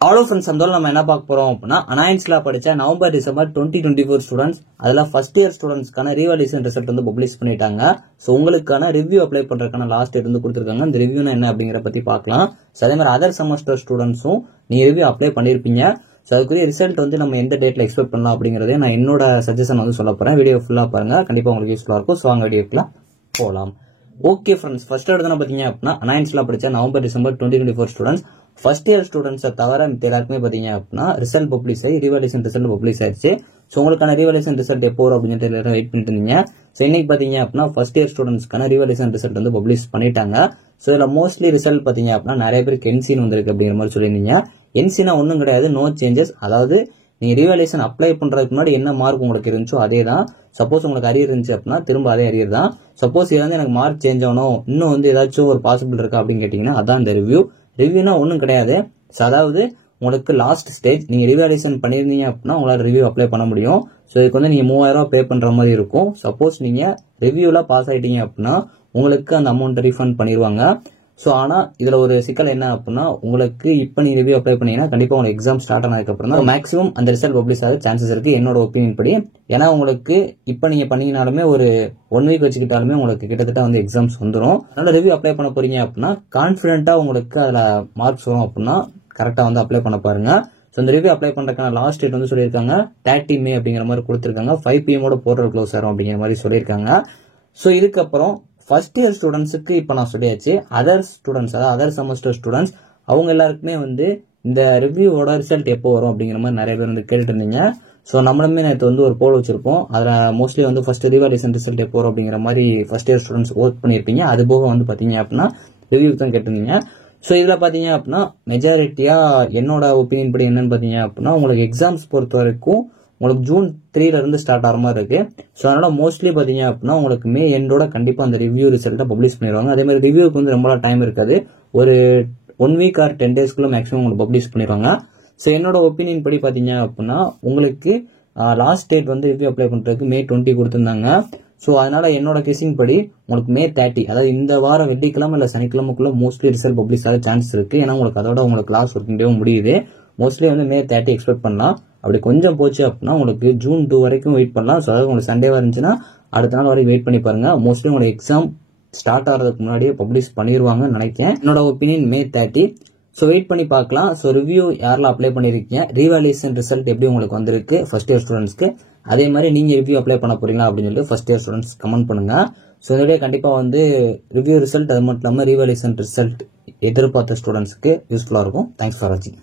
அவ்வளோ ஃப்ரெண்ட்ஸ் அந்த நம்ம என்ன பார்க்க போறோம் அப்படின்னா அனாயன்ஸ்ல படிச்ச நவம்பர் டிசம்பர் 2024 ஸ்டூடெண்ட்ஸ் அதெல்லாம் ஃபர்ஸ்ட் இயர் ஸ்டூடெண்ட்ஸ்க்கான ரீவாலிடேஷன் ரிசல்ட் வந்து பப்ளிஷ் பண்ணிட்டாங்க. ஸோ உங்களுக்கான ரிவ்யூ அப்ளை பண்றதுக்கான லாஸ்ட் டேட் வந்து கொடுத்துருக்காங்க. இந்த ரிவ்யூனா என்ன அப்படிங்கிற பத்தி பார்க்கலாம். ஸோ அதே மாதிரி அதர் செமஸ்டர் ஸ்டூடெண்ட்ஸும் நீங்க ரிவ்யூ அப்ளை பண்ணிருப்பீங்க. ஸோ அதுக்குரிய ரிசல்ட் வந்து நம்ம எந்த டேட்ல எக்ஸ்பெக்ட் பண்ணலாம் அப்படிங்கறதே நான் என்னோட சஜஷன் வந்து சொல்ல போறேன். வீடியோ ஃபுல்லா பாருங்க, கண்டிப்பா உங்களுக்கு யூஸ்ஃபுல்லா இருக்கும். ஸோ அங்க வீடியோக்குலாம் போகலாம். ஓகே ஃப்ரெண்ட்ஸ், ஃபர்ஸ்ட் எடுத்து பாத்தீங்க அப்படின்னா அனாயன்ஸ்ல படிச்ச November December 2024 students first year ஸ்டூடெண்ட்ஸை தவிர எல்லாருக்குமே பாத்தீங்க அப்படின்னா ரிசல்ட் பப்ளிஷ் ஆகி ரீவாலிடேஷன் ரிசல்ட் பப்ளிஷ் ஆயிடுச்சு. ஸோ உங்களுக்கான ரீவாலிடேஷன் ரிசல்ட் எப்போ வரும் அப்படின்னு எல்லாரும் வெயிட் பண்ணிட்டு இருந்தீங்க. ஸோ இன்னைக்கு பாத்தீங்க அப்படின்னா ஃபர்ஸ்ட் இயர் ஸ்டூடெண்ட்ஸ்க்கான ரீவாலிடேஷன் ரிசல்ட் வந்து பப்ளிஷ் பண்ணிட்டாங்க. ஸோ இதுல மோஸ்ட்லி ரிசல்ட் பாத்தீங்க அப்படின்னா நிறைய பேருக்கு என்சின்னு வந்திருக்கு அப்படிங்கிற மாதிரி சொல்லியிருந்தீங்க. என்சினா ஒன்றும் கிடையாது, நோ சேஞ்சஸ். அதாவது நீங்க ரீவாலிடேஷன் அப்ளை பண்றதுக்கு முன்னாடி என்ன மார்க் உங்களுக்கு இருந்துச்சோ அதே தான். சப்போஸ் உங்களுக்கு அரியர் இருந்துச்சு அப்படின்னா திரும்ப அதே அரியர் தான். சப்போஸ் இது வந்து எனக்கு மார்க் சேஞ்ச் ஆகணும், இன்னும் வந்து ஏதாச்சும் ஒரு பாசிபிள் இருக்கா அப்படின்னு கேட்டீங்கன்னா அதான் இந்த ரிவ்யூனா ஒன்றும் கிடையாது. அதாவது உங்களுக்கு லாஸ்ட் ஸ்டேஜ் நீங்க ரீவாலிடேஷன் பண்ணிருந்தீங்க அப்படின்னா உங்களால ரிவ்யூ அப்ளை பண்ண முடியும். ஸோ இதுக்கு வந்து நீங்க 3000 ரூபாய் பே பண்ற மாதிரி இருக்கும். சப்போஸ் நீங்க ரிவ்யூல பாஸ் ஆயிட்டீங்க அப்படின்னா உங்களுக்கு அந்த அமௌண்ட் ரீஃபண்ட் பண்ணிடுவாங்க. ஸோ ஆனா இதுல ஒரு சிக்கல் என்ன அப்படின்னா உங்களுக்கு இப்ப நீங்க ரிவ்யூ அப்ளை பண்ணீங்கன்னா கண்டிப்பா உங்களுக்கு எக்ஸாம் ஸ்டார்ட் ஆனதுக்கு அப்புறம் தான் மேக்ஸிமம் அந்த ரிசல்ட் பப்ளிஷ் ஆக சான்சஸ் இருக்கு என்னோட ஒப்பீனியன் படி. ஏன்னா உங்களுக்கு இப்ப நீங்க பண்ணீங்கனாலுமே ஒரு 1 வீக் வச்சுக்கிட்டாலுமே உங்களுக்கு கிட்டத்தட்ட வந்து எக்ஸாம்ஸ் வந்துடும். அதனால ரிவ்யூ அப்ளை பண்ண போறீங்க அப்படின்னா கான்பிடென்ட்டா உங்களுக்கு அதுல மார்க்ஸ் வரும் அப்படின்னா கரெக்டா வந்து அப்ளை பண்ண பாருங்க. ஸோ இந்த ரிவ்யூ அப்ளை பண்றதுக்கான லாஸ்ட் டேட் வந்து சொல்லியிருக்காங்க 30 மே அப்படிங்கிற மாதிரி கொடுத்திருக்காங்க. 5 PM போர்ட்டல் க்ளோஸ் ஆகும் அப்படிங்கிற மாதிரி சொல்லியிருக்காங்க. ஸோ இதுக்கப்புறம் ஃபர்ஸ்ட் இயர் ஸ்டூடெண்ட்ஸுக்கு இப்போ நான் சொல்லியாச்சு. அதர் ஸ்டூடெண்ட்ஸ், அதாவது அதர் செமஸ்டர் ஸ்டூடெண்ட்ஸ் அவங்க எல்லாருக்குமே வந்து இந்த ரிவ்யூவோட ரிசல்ட் எப்போ வரும் அப்படிங்கிற மாதிரி நிறைய பேர் வந்து கேட்டுட்டு இருந்தீங்க. ஸோ நம்மளுமே நேற்று வந்து ஒரு போல் வச்சிருப்போம். அதில் மோஸ்ட்லி வந்து ஃபர்ஸ்ட் ரீவாலிடேஷன் ரிசல்ட் எப்போ வரும் அப்படிங்கிற மாதிரி ஃபர்ஸ்ட் இயர் ஸ்டூடெண்ட்ஸ் ஒர்க் பண்ணியிருப்பீங்க. அது போக வந்து பார்த்தீங்க அப்படின்னா ரிவ்யூ தான் கேட்டிருந்தீங்க. ஸோ இதில் பார்த்தீங்க அப்படின்னா மெஜாரிட்டியா என்னோட ஒப்பீனியன் படி என்னன்னு பார்த்தீங்க அப்படின்னா உங்களுக்கு எக்ஸாம்ஸ் பொறுத்த வரைக்கும் உங்களுக்கு June 3 இருந்து ஸ்டார்ட் ஆகிற மாதிரி இருக்கு. ஸோ அதனால மோஸ்ட்லி பாத்தீங்க அப்படின்னா உங்களுக்கு மே எண்டோட கண்டிப்பா அந்த ரிவ்யூ ரிசல்ட்டை பப்ளிஷ் பண்ணிடுவாங்க. அதே மாதிரி ரிவ்யூக்கு வந்து ரொம்ப டைம் இருக்காது, ஒரு 1 வீக் ஆர் 10 டேஸ்க்குள்ள மேக்ஸிமம் உங்களுக்கு பப்ளிஷ் பண்ணிடுவாங்க. ஸோ என்னோட ஒப்பீனியன் படி பாத்தீங்க அப்படின்னா உங்களுக்கு லாஸ்ட் டேட் வந்து ரிவ்யூ அப்ளை பண்றதுக்கு May 20 கொடுத்திருந்தாங்க. ஸோ அதனால என்னோட கெஸிங் படி உங்களுக்கு May 30, அதாவது இந்த வாரம் வெள்ளிக்கிழமை இல்ல சனிக்கிழமைக்குள்ள மோஸ்ட்லி ரிசல்ட் பப்ளிஷ் ஆக சான்ஸ் இருக்கு. ஏன்னா உங்களுக்கு அதோட உங்களுக்கு லாஸ்ட் ஒர்க்கிங் டேவும் முடியுது. மோஸ்ட்லி வந்து May 30 எக்ஸ்பெக்ட் பண்ணலாம். அப்படி கொஞ்சம் போச்சு அப்படின்னா உங்களுக்கு June 2 வரைக்கும் வெயிட் பண்ணலாம். ஸோ அதாவது உங்களுக்கு சண்டேவா இருந்துச்சுன்னா அடுத்த நாள் வரைக்கும் வெயிட் பண்ணி பாருங்க. மோஸ்ட்லி உங்களுக்கு எக்ஸாம் ஸ்டார்ட் ஆகிறதுக்கு முன்னாடியே பப்ளிஷ் பண்ணிடுவாங்கன்னு நினைக்கிறேன். என்னோட ஒப்பீனியன் May 30. ஸோ வெயிட் பண்ணி பார்க்கலாம். ஸோ ரிவ்யூ யாரெல்லாம் அப்ளை பண்ணிருக்கீங்க, ரீவாலிடேஷன் ரிசல்ட் எப்படி உங்களுக்கு வந்திருக்கு ஃபர்ஸ்ட் இயர் ஸ்டூடெண்ட்ஸ்க்கு, அதே மாதிரி நீங்க ரிவ்யூ அப்ளை பண்ண போறீங்களா அப்படின்னு சொல்லிட்டு ஃபர்ஸ்ட் இயர் ஸ்டூடெண்ட்ஸ் கமெண்ட் பண்ணுங்க. ஸோ இதோட கண்டிப்பா வந்து ரிவ்யூ ரிசல்ட் அது மட்டும் இல்லாமல் ரீவாலிடேஷன் ரிசல்ட் எதிர்பார்த்த ஸ்டூடெண்ட்ஸ்க்கு யூஸ்ஃபுல்லா இருக்கும். தேங்க்ஸ் ஃபார் வாட்சிங்.